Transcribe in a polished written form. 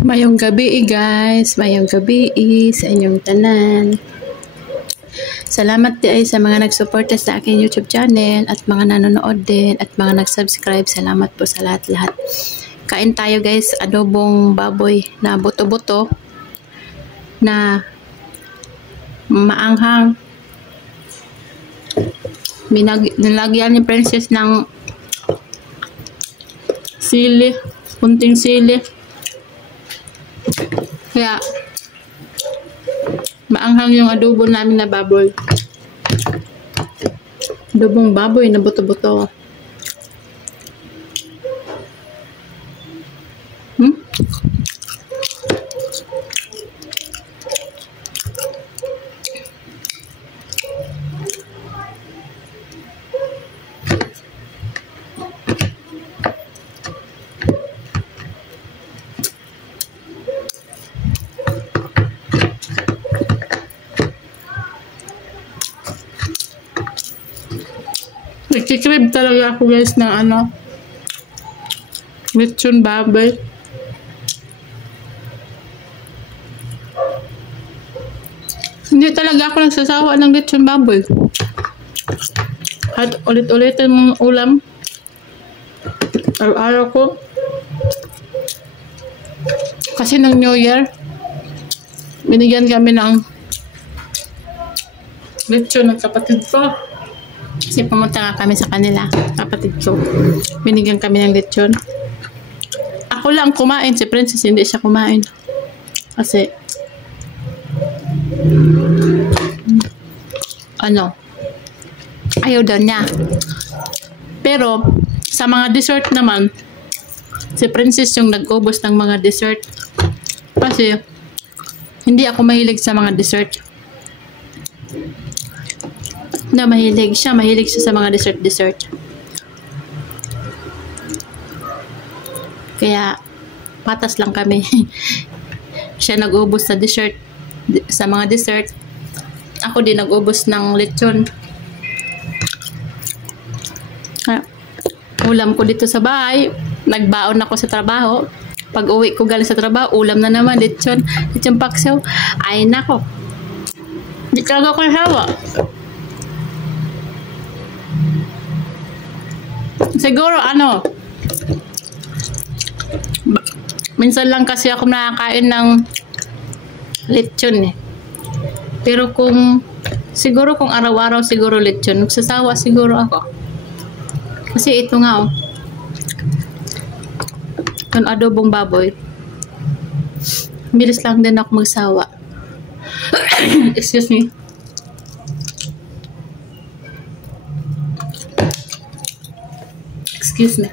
Mayong gabi guys, mayong gabi sa inyong tanan. Salamat ay sa mga nagsuporta sa aking YouTube channel at mga nanonood din at mga nag-subscribe. Salamat po sa lahat-lahat. Kain tayo guys, adobong baboy na buto-buto na maanghang. Nilagyan ni Princess ng sili, kunting sili. Kaya maanghang yung adobo namin na baboy. Adobong baboy na buto-buto. Nagkikrib talaga ako guys ng lechon baboy. Hindi talaga ako nagsasawa ng lechon baboy. At ulit-ulitin mong ulam. Araw-araw ko. Kasi ng New Year, binigyan kami ng lechon ng kapatid ko. Kasi pumunta nga kami sa kanila, kapatid ko. Binigyan kami ng lechon. Ako lang kumain, si Princess hindi siya kumain. Kasi ayaw daw niya. Pero sa mga dessert naman, si Princess yung nag-ubos ng mga dessert. Kasi hindi ako mahilig sa mga dessert. Mahilig siya sa mga dessert. Kaya patas lang kami. Siya nag-ubos sa dessert, sa mga dessert. Ako din nag-ubos ng lechon. Ulam ko dito sa bahay. Nagbaon ako sa trabaho. Pag uwi ko galing sa trabaho, ulam na naman lechon paksaw. Ay nako. Di talaga ako nahawa. Siguro minsan lang kasi ako nakakain ng lechon eh. Pero siguro kung araw-araw siguro lechon, magsasawa siguro ako. Kasi ito nga yung adobong baboy. Bilis lang din ako magsawa. Excuse me. Excuse me.